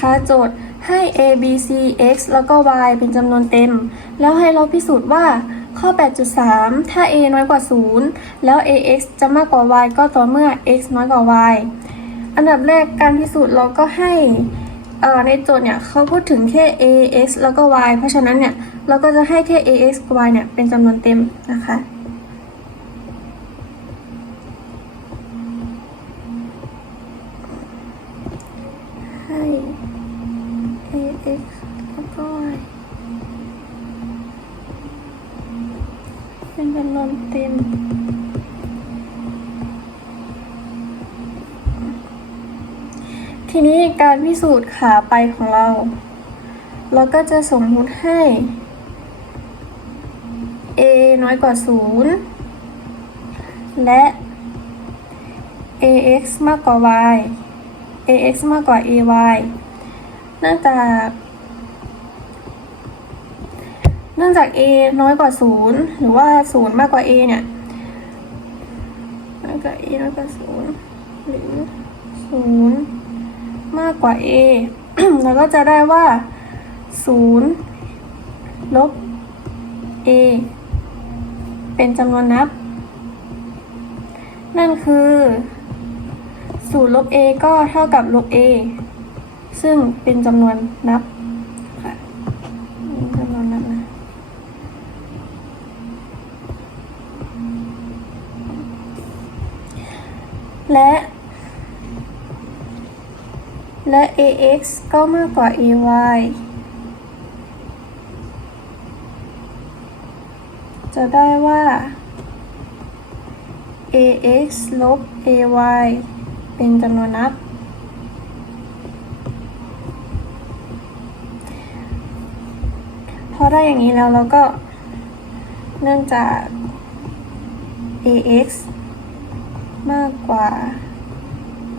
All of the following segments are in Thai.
นะคะโจทย์ให้ a b c x แล้วก็ y เป็นจำนวนเต็ม แล้วให้เราพิสูจน์ว่าข้อ 8.3 ถ้า a น้อยกว่า 0 แล้ว ax จะมากกว่า y ก็ต่อเมื่อ x น้อยกว่า y อันดับแรกการพิสูจน์เราก็ให้ในโจทย์เนี่ยเขาพูดถึงแค่ ax แล้วก็ y เพราะฉะนั้นเนี่ยเราก็จะให้แค่ ax กับ y เนี่ยเป็นจำนวนเต็มนะคะ ทีนี้การพิสูจน์ขาไปของเรา เราก็จะสมมุติให้ a น้อยกว่า 0 และ ax มากกว่า y ax มากกว่า ay เนื่องจาก เนื่องจาก a น้อยกว่า 0 หรือว่า 0 มากกว่า a เนี่ยน้อยกว่า a น้อยกว่า 0 หรือ 0 มากกว่า a เราก็จะได้ว่า 0 ลบ a เป็นจำนวนนับ นั่นคือ 0 ลบ a ก็เท่ากับลบ a ซึ่งเป็นจำนวนนับค่ะจำนวนนับนะและ และ ax ก็มากกว่า ay จะได้ว่า ax ลบ ay เป็นจำนวนนับ พอได้อย่างนี้แล้วเราก็เนื่องจาก ax มากกว่า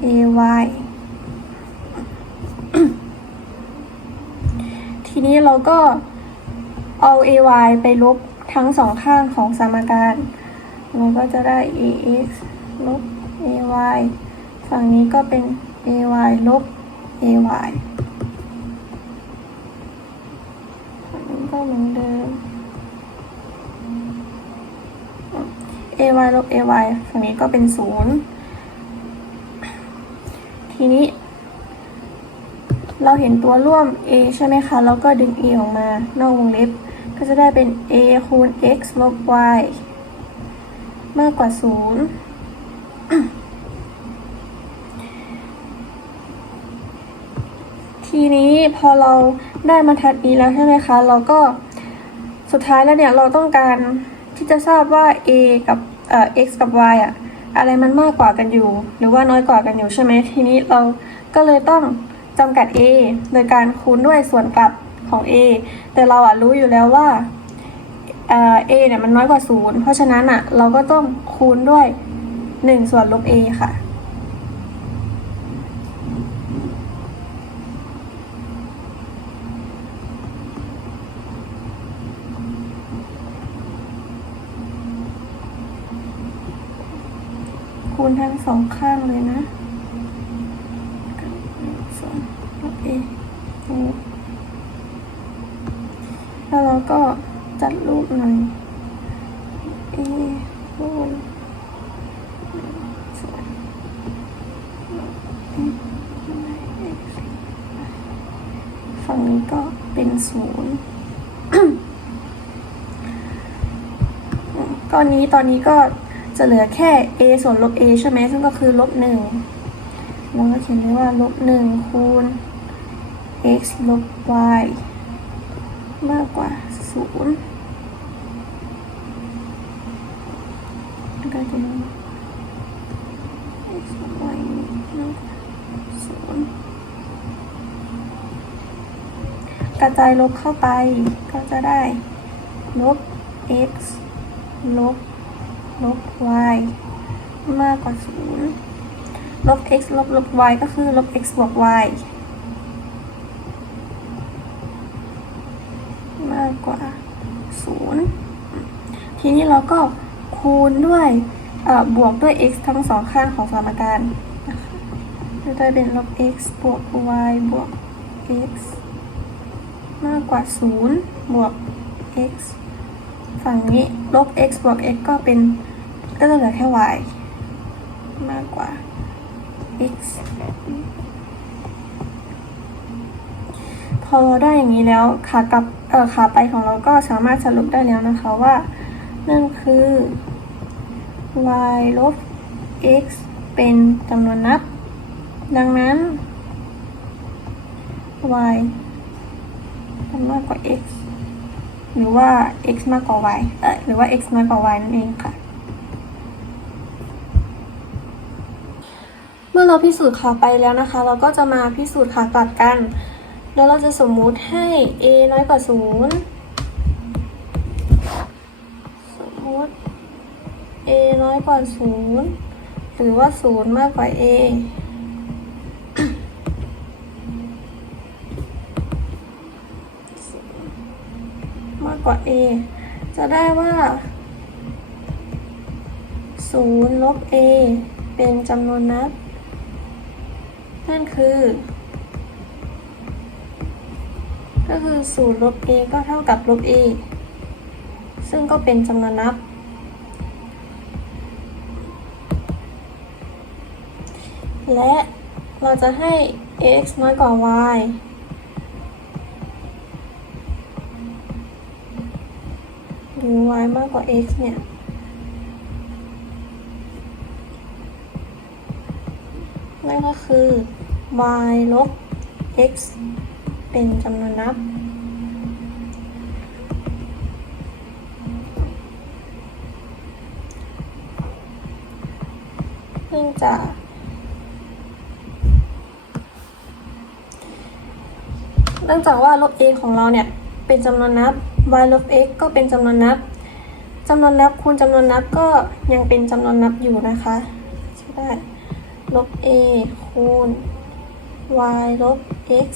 ay ที นี้เราก็เอา ay ไปลบทั้งสองข้างของสมการเราก็จะได้ ax ลบ ay ฝั่งนี้ก็เป็น ay ลบ ay ฝั่งนี้ก็เหมือนเดิม ay ลบ ay ฝั่งนี้ก็เป็นศูนย์ทีนี้ เราเห็นตัวร่วม a ใช่ไหมคะ แล้วก็ดึง a ออกมานอกวงเล็บ ก็จะได้เป็น a คูณ x ลบ y มากกว่า 0 ทีนี้พอเราได้บรรทัดนี้แล้วใช่ไหมคะ เราก็สุดท้ายแล้วเนี่ยเราต้องการที่จะทราบว่า a กับเอ่อ x กับ y อะอะไรมันมากกว่ากันอยู่ หรือว่าน้อยกว่ากันอยู่ใช่ไหมทีนี้เราก็เลยต้อง จำกัด a โดยการคูณด้วยส่วนกลับของ a แต่เราอะรู้อยู่แล้วว่าเอ่อเนี่ยมันน้อยกว่า 0 เพราะฉะนั้นอะเราก็ต้องคูณด้วย 1 ส่วนลบ a ค่ะ คูณทั้งสองข้างเลยนะส่วนลบ a นี่ แล้วเราก็จัดรูปหน่อย a คูณฝั่งนี้ก็เป็นศูนย์ก้อนนี้ตอนนี้ก็จะเหลือแค่ a ส่วนลบ a ใช่ไหมซึ่งก็คือลบหนึ่งเราก็เขียนได้ว่าลบหนึ่งคูณ x ลบ y มากกว่าศูนย์แล้วก็จะมี x ลบ y มากกว่าศูนย์กระจายลบเข้าไปก็จะได้ ลบ x ลบ ลบ y มากกว่าศูนย์ลบ x ลบ ลบ y ก็คือ ลบ x บวก y มากกว่าศูนย์ทีนี้เราก็คูณด้วยบวกด้วย x ทั้งสองข้างของสมการนะคะจะได้เป็นลบ x บวก y บวก x มากกว่าศูนย์บวก x ฝั่งนี้ลบ x บวก x ก็เป็นก็จะเหลือแค่ y มากกว่า x พอเราได้อย่างนี้แล้วขากลับเออขาไปของเราก็สามารถสรุปได้แล้วนะคะว่า นั่นคือ y ลบ x เป็นจำนวนนับ ดังนั้น y มันมากกว่า x หรือว่า x มากกว่า y เออหรือว่า x น้อยกว่า y นั่นเองค่ะ เมื่อเราพิสูจน์ขาไปแล้วนะคะ เราก็จะมาพิสูจน์ขากลับกัน แล้วเราจะสมมุติให้ a น้อยกว่า 0 สมมุติ a น้อยกว่า 0 หรือว่า 0 มากกว่า a มากกว่า a จะได้ว่า0ลบ a เป็นจำนวนนับ นั่นคือ ก็คือ0ลบ a ก็เท่ากับลบ a ซึ่งก็เป็นจำนวนนับ และเราจะให้ x น้อยกว่า y หรือ y มากกว่า x เนี่ย นั่นก็คือ y ลบ x เป็นจำนวนนับ เนื่องจากเนื่องจากว่าลบ a ของเราเนี่ย เป็นจำนวนนับ y ลบ x ก็เป็นจำนวนนับจำนวนนับคูณจำนวนนับก็ยังเป็นจำนวนนับอยู่นะคะใช่ได้ลบ a คูณ y ลบ x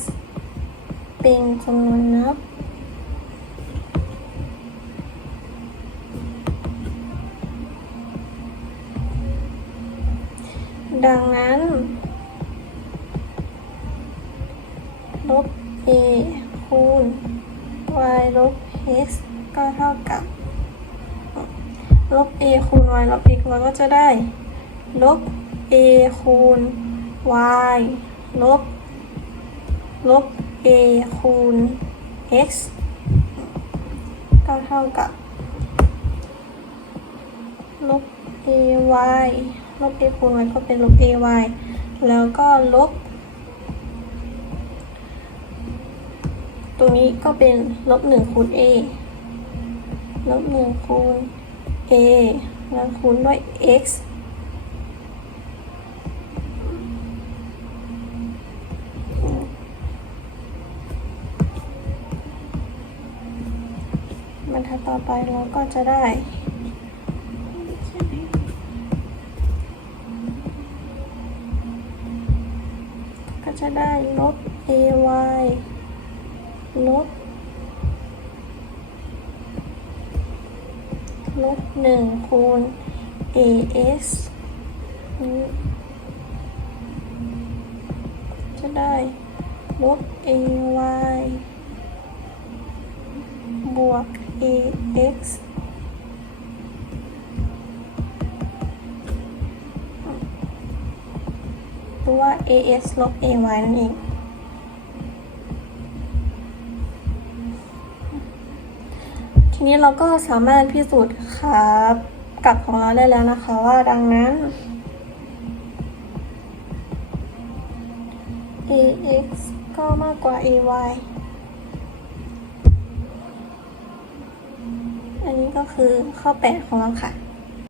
เป็นจำนวนนับดังนั้นลบ a คูณ y ลบ x ก็เท่ากับลบ a คูณ y ลบ x เราก็จะได้ ลบ a คูณ y ลบ ลบ a คูณ x ก็เท่ากับลบ a y ลบ a คูณ y ก็เป็นลบ a y แล้วก็ลบ ตรงนี้ก็เป็นลบหนึ่งคูณ a ลบหนึ่งคูณ a แล้วคูณด้วย x รรทัดต่อไปเราก็จะได้ก็จะได้ลบ ay ลบลบหนึ่งคูณ as นี้จะได้ลบ ay บวก ax หรือว่า as ลบ ay นั่นเอง ทีนี้เราก็สามารถพิสูจน์ขากลับของเราได้แล้วนะคะว่าดังนั้น ax ก็มากกว่า ay อันนี้ก็คือข้อ 8 ของเราค่ะ